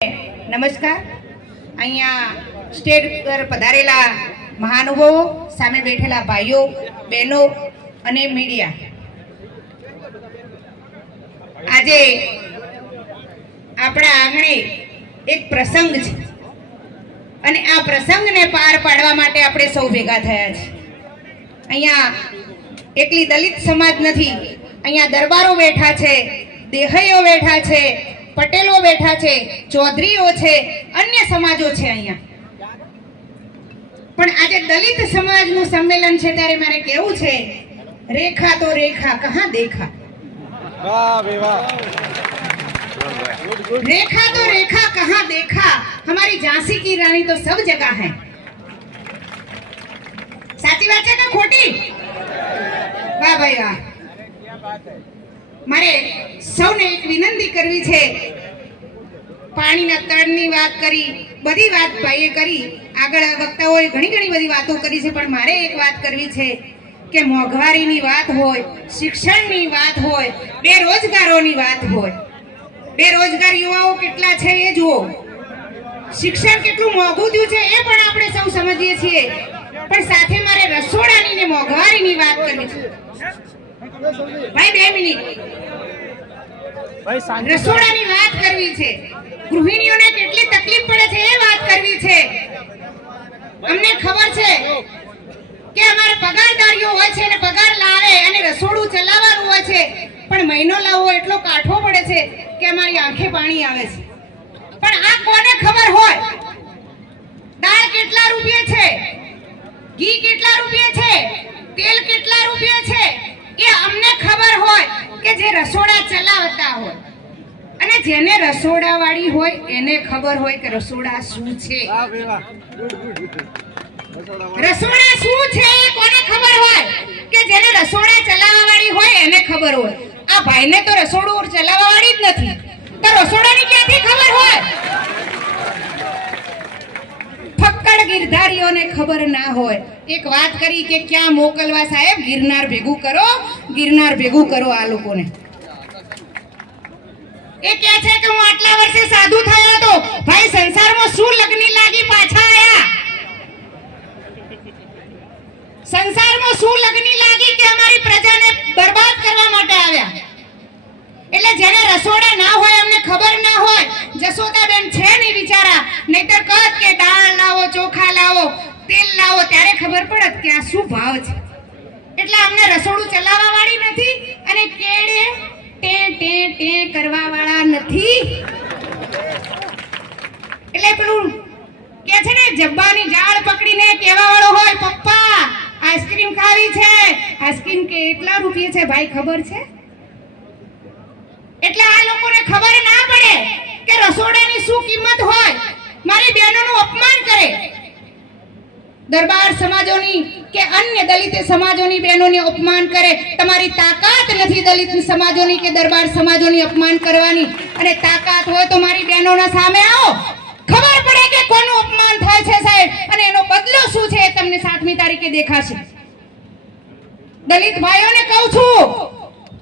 નમસ્કાર। અહીંયા સ્ટેજ પર પધારેલા મહાનુભાવો, સામે બેઠેલા ભાઈઓ બહેનો અને મીડિયા, આજે આપણા આંગણે એક પ્રસંગ છે અને આ પ્રસંગને પાર પાડવા માટે આપણે સૌ ભેગા થયા છે। અહીંયા એકલી દલિત સમાજ નથી, અહીંયા દરબારો બેઠા છે, દેહૈયો બેઠા છે, પટેલો બેઠા છે, ચૌધરીઓ છે, અન્ય સમાજો છે અહીંયા। પણ આજે દલિત સમાજનું સંમેલન છે ત્યારે મારે કહેવું છે, રેખા તો રેખા કહાં દેખા, रेखा तो रेखा कहाँ देखा, हमारी झांसी की रानी तो सब जगह है। साची बात है ना खोटी? वाह भाई वाह। मारे સૌને એક વિનંતી કરવી છે, પાણીના તળની વાત કરી, બધી વાત ભાઈએ કરી, આગળ વક્તાઓએ ઘણી બધી વાતો કરી છે, પણ મારે એક વાત કરવી છે કે મોંઘવારીની વાત હોય, શિક્ષણની વાત હોય, બેરોજગારોની વાત હોય, બેરોજગાર યુવાઓ કેટલા છે એ જુઓ, શિક્ષણ કેટલું મોંઘું થયું છે એ પણ આપણે સૌ સમજીએ છીએ, પણ સાથે મારે રસોડાની ને મોંઘવારીની વાત કરવી છે। ભાઈ 2 મિનિટ, રસોડાની વાત કરવી છે, ગૃહિણીઓને કેટલી તકલીફ પડે છે એ વાત કરવી છે। અમને ખબર છે કે અમારે પગારદારીઓ હોય છે અને પગાર લાવે અને રસોડું ચલાવવાનું હોય છે, પણ મહિનો લાવવો એટલો કાઠો પડે છે કે અમારી આંખે પાણી આવે છે। પણ આ કોને ખબર હોય દાળ કેટલા રૂપિયા છે, ઘી કેટલા રૂપિયા છે, તેલ કેટલા રૂપિયા છે, એ અમને ખબર હોય કે જે રસોડા ચલાવતા હોય, અને જેને રસોડા વાળી હોય એને ખબર હોય કે રસોડા શું છે, રસોડા શું છે એ કોને ખબર હોય કે જેને રસોડા ચલાવવા વાળી હોય એને ખબર હોય। આ ભાઈને તો રસોડું ચલાવવા વાળી જ નથી, તો રસોડાની ક્યાંથી ખબર હોય? ફક્કડ ગિરધારીઓને ખબર ના હોય। એક વાત કરી કે ક્યાં મોકલવા સાહેબ, ગિરનાર ભેગું કરો, ગિરનાર ભેગું કરો આ લોકોને। એ કહે છે કે હું આટલા વર્ષે સાધુ થયો હતો, ભાઈ સંસારમાં શું લગ્ની લાગી પાછા આયા, સંસારમાં શું લગ્ની લાગી કે અમારી પ્રજાને બરબાદ કરવા માટે આવ્યા। એટલે જેને રસોડા ના હોય, અમને ખબર ના હોય, જસોદાબેન છે નહીં બિચારા, નહીતર કહત કે દાળ લાવો, ચોખા લાવો, તેલ લાવો, ત્યારે ખબર પડત કે આ શું ભાવ છે। એટલે અમને રસોડું ચલાવવા વાળી નથી અને કેડે ટે ટે ટે કરવા વાળા નથી। એટલે પેલું કે છે ને, જબ્બાની જાળ પકડીને કહેવા વાળો હોય, પપ્પા આઈસ્ક્રીમ ખાવી છે, આઈસ્ક્રીમ કેટલા રૂપિયા છે ભાઈ ખબર છે? એટલે આ લોકોને ખબર ના પડે કે રસોડાની શું કિંમત હોય, મારી બહેનોનું અપમાન કરે, દરબાર સમાજોની કે અન્ય દલિત સમાજોની બહેનોને અપમાન કરે। તમારી તાકાત નથી દલિત સમાજોની કે દરબાર સમાજોની અપમાન કરવાની, અને તાકાત હોય તો મારી બહેનોના સામે આવો, ખબર પડે કે કોનું અપમાન થાય છે સાહેબ, અને એનો બદલો શું છે એ તમને 7મી તારીખે દેખાશે। દલિત ભાઈઓને કહું છું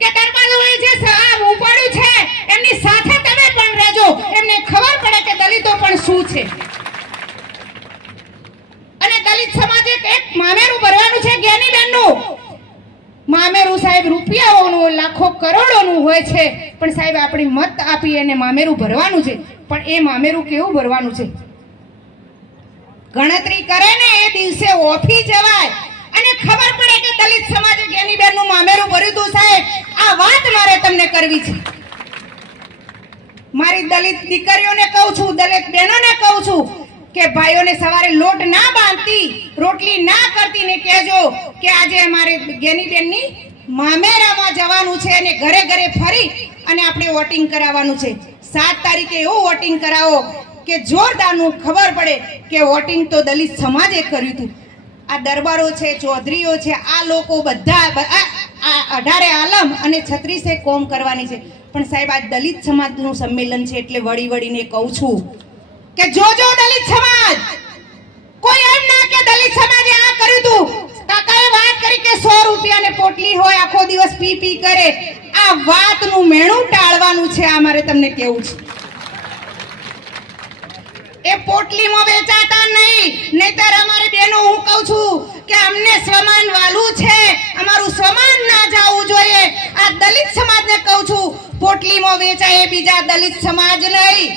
કે દરબારોએ જે સાબ ઉપાડ્યું છે એમની સાથે તમે પણ રહેજો, એમને ખબર પડે કે દલિતો પણ શું છે। અને દલિત સમાજે એક મામેરું ભરવાનું છે, જ્ઞાની બહેનનું મામેરું સાહેબ રૂપિયાઓનું, લાખો કરોડોનું હોય છે, પણ સાહેબ આપણી મત આપી એને મામેરું ભરવાનું છે। પણ એ મામેરું કેવું ભરવાનું છે? ગણતરી કરે ને એ દિવસે ઓફી જવાય અને ખબર પડે કે દલિત સમાજે જ્ઞાની બહેનનું મામેરું ભર્યું હતું સાહેબ। આ વાત મારે તમને કરવી છે, મારી દલિત દીકરીઓને કહું છું, દલિત બહેનોને કહું છું કે ભાઈઓને સવારે લોટ ના બાંધતી, રોટલી ના કરતી ને કહેજો કે આજે અમારે જ્ઞાની બહેનની મામેરામાં જવાનું છે અને ઘરે ઘરે ફરી અને આપણે વોટિંગ કરાવવાનું છે। 7 તારીખે એવું વોટિંગ કરાવો કે જોરદારનું ખબર પડે કે વોટિંગ તો દલિત સમાજે કર્યું હતું। આ દરબારો છે, ચૌધરીઓ છે, આ લોકો બધા 18 આલમ અને 36 કોમ કરવાની છે। પણ સાહેબ આ દલિત સમાજનું સંમેલન છે એટલે વળીને કહું છું કે જોજો દલિત સમાજ, કોઈ એમ ના કે દલિત સમાજે આ કર્યું હતું, કાકાએ વાત કરી કે 100 રૂપિયાને પોટલી હોય, આખો દિવસ પી કરે, આ વાતનું મેણું ટાળવાનું છે। આ મારે તમને કહેવું છે। એ પોટલીમાં વેચાતા નહીં. નહીતર અમારી બહેનો હું કહું છું કે અમને સ્વમાન વાલું છે, અમારું સ્વમાન ના જાવું જોઈએ. આ દલિત સમાજને કહું છું, પોટલીમાં વેચાય એ બીજા દલિત સમાજ નહીં.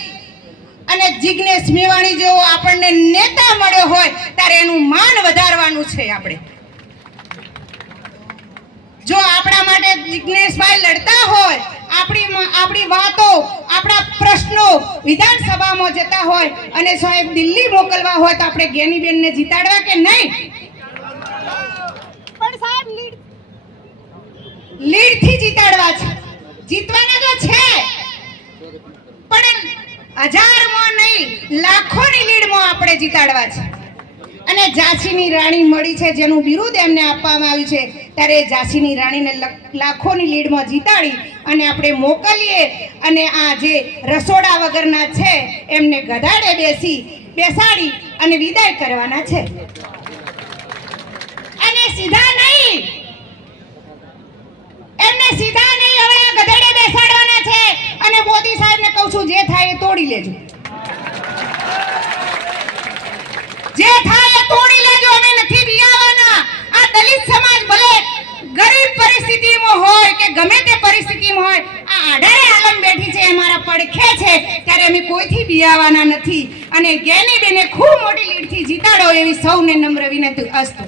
અને જિગ્નેશ મેવાણી જેવો આપણને નેતા મળ્યો હોય ત્યારે એનું માન વધારવાનું છે આપણે. જો આપણા માટે જિગ્નેશભાઈ લડતા હોય, આપણી વાતો, આપણા પ્રશ્નો વિધાનસભામાં જતા હોય અને સાહેબ દિલ્હી મોકલવા હોય તો આપણે જ્ઞાનીબેનને જીતાડવા કે નહીં? પણ સાહેબ લીડથી જીતાડવા છે. જીતવાના તો છે, પણ હજારમાં નહીં લાખોની લીડમાં આપણે જીતાડવા છે. અને ઝાંસીની રાણી મળી છે, જેનું બિરુદ એમને આપવામાં આવ્યું છે, ત્યારે ઝાંસીની રાણીને લાખોની લીડમાં જીતાડી અને આપણે મોકલીએ. અને આ જે રસોડા વગરના છે એમને ગધાડે બેસાડી અને વિદાય કરવાના છે. અને સીધા નહીં, એમને સીધા નહીં, હવે ગધેડે બેસાડવાના છે. અને મોદી સાહેબને કહું છું, જે થાય એ તોડી લેજો, જે થાય એ તોડી લેજો. અમે નથી બિયાવાના. આ દલિત સમાજ ભલે ગરીબ પરિસ્થિતિમાં હોય કે ગમે તે પરિસ્થિતિમાં હોય, આ આડારે આલમ બેઠી છે, અમારા પડખે છે, ત્યારે અમે કોઈથી બિયાવાના નથી. અને જ્ઞાનીબેને ખૂબ મોટી લીડથી જીતાડો એવી સૌને નમ્ર વિનંતી. અસ્તુ.